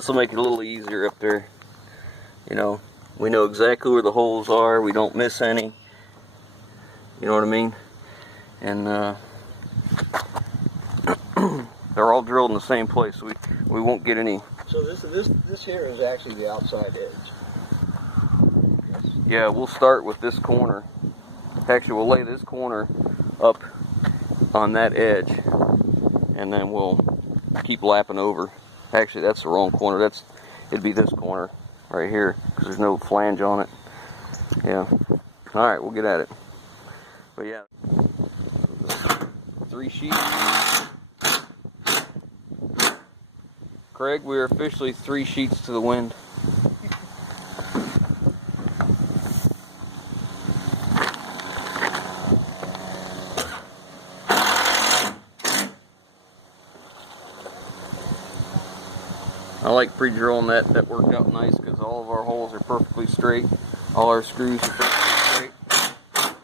This will make it a little easier up there. You know, we know exactly where the holes are. We don't miss any. You know what I mean? And they're all drilled in the same place. So we won't get any. So this here is actually the outside edge. Yeah, we'll start with this corner. Actually, we'll lay this corner up on that edge, and then we'll keep lapping over. Actually, that's the wrong corner. It'd be this corner right here, because there's no flange on it. Yeah. All right, we'll get at it. But yeah, 3 sheets. Craig, we are officially 3 sheets to the wind. I like pre-drilling that. That worked out nice because all of our holes are perfectly straight. All our screws are perfectly straight.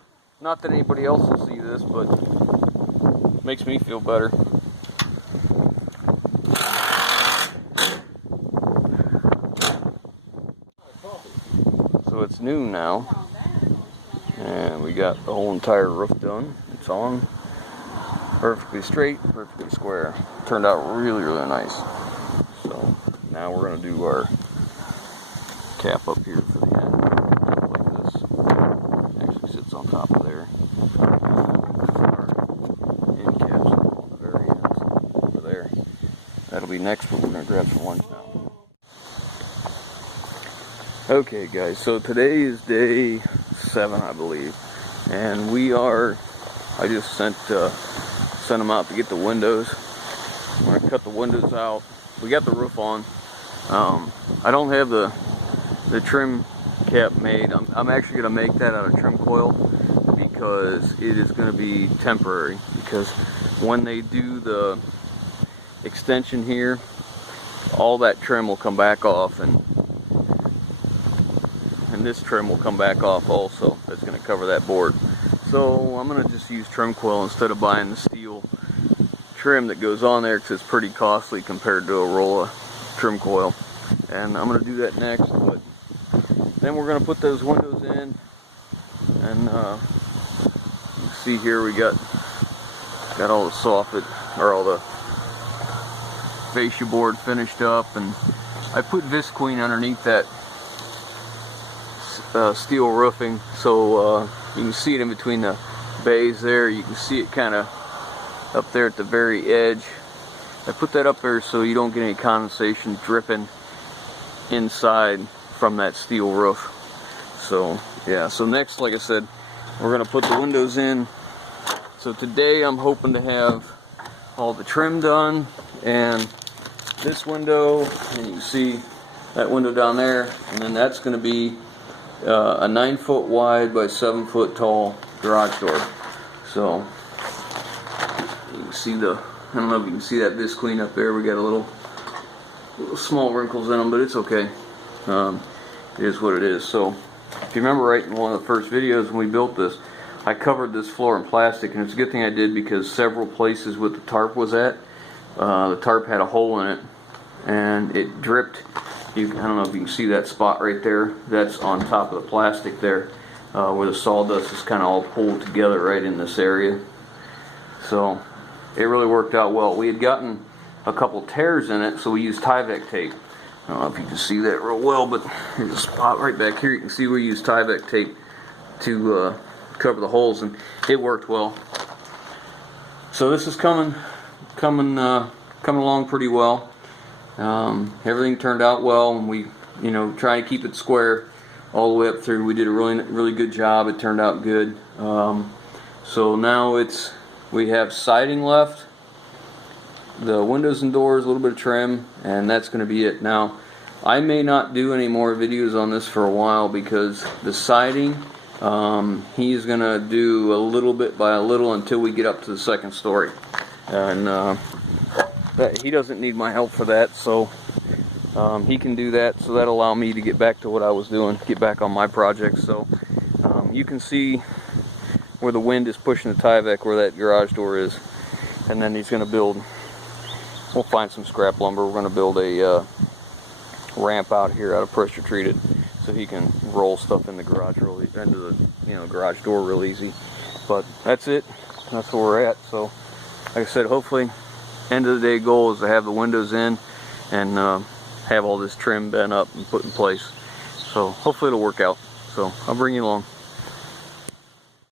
Not that anybody else will see this, but it makes me feel better. So it's noon now, and we got the whole entire roof done. It's on. Perfectly straight, perfectly square. Turned out really, really nice. So now we're going to do our cap up here for the end, like this. It actually sits on top of there. Our end caps on the very ends over there. That'll be next, but we're going to grab some lunch now. Okay guys, so today is day 7, I believe, and I just sent them out to get the windows. I'm going to cut the windows out. We got the roof on. I don't have the trim cap made. I'm actually going to make that out of trim coil because it is going to be temporary, because when they do the extension here, all that trim will come back off, and this trim will come back off also. That's going to cover that board. So I'm going to just use trim coil instead of buying the steel trim that goes on there, because it's pretty costly compared to a roll of trim coil. And I'm going to do that next, but then we're going to put those windows in, and you can see here we got all the soffit, or all the fascia board finished up, and I put Visqueen underneath that steel roofing, so you can see it in between the bays there. You can see it kind of up there at the very edge. I put that up there so you don't get any condensation dripping inside from that steel roof. So yeah, so next, like I said, we're going to put the windows in. So today I'm hoping to have all the trim done, and this window, and you can see that window down there, and then that's going to be a 9-foot wide by 7-foot tall garage door. So you can see I don't know if you can see that Visqueen up there. We got a little small wrinkles in them, but it's okay. It is what it is. So if you remember right in one of the first videos when we built this, I covered this floor in plastic, and it's a good thing I did, because several places where the tarp was at, the tarp had a hole in it and it dripped. I don't know if you can see that spot right there. That's on top of the plastic there, where the sawdust is kind of all pulled together right in this area. So it really worked out well. We had gotten a couple tears in it, so we used Tyvek tape. I don't know if you can see that real well, but there's a spot right back here. You can see we used Tyvek tape to cover the holes, and it worked well. So this is coming along pretty well. Everything turned out well, and we, try to keep it square all the way up through. We did a really good job. It turned out good. So now we have siding left, the windows and doors, a little bit of trim, and that's going to be it. Now, I may not do any more videos on this for a while, because the siding, he's going to do a little bit by a little until we get up to the second story. And he doesn't need my help for that, so he can do that. So that'll allow me to get back to what I was doing, get back on my project. So you can see where the wind is pushing the Tyvek, where that garage door is. And then he's going to build, we'll find some scrap lumber. We're going to build ramp out here out of pressure treated, so he can roll stuff in the garage into the garage door real easy. But that's it. That's where we're at. So like I said, hopefully end of the day goal is to have the windows in and have all this trim bent up and put in place. So hopefully it'll work out. So I'll bring you along.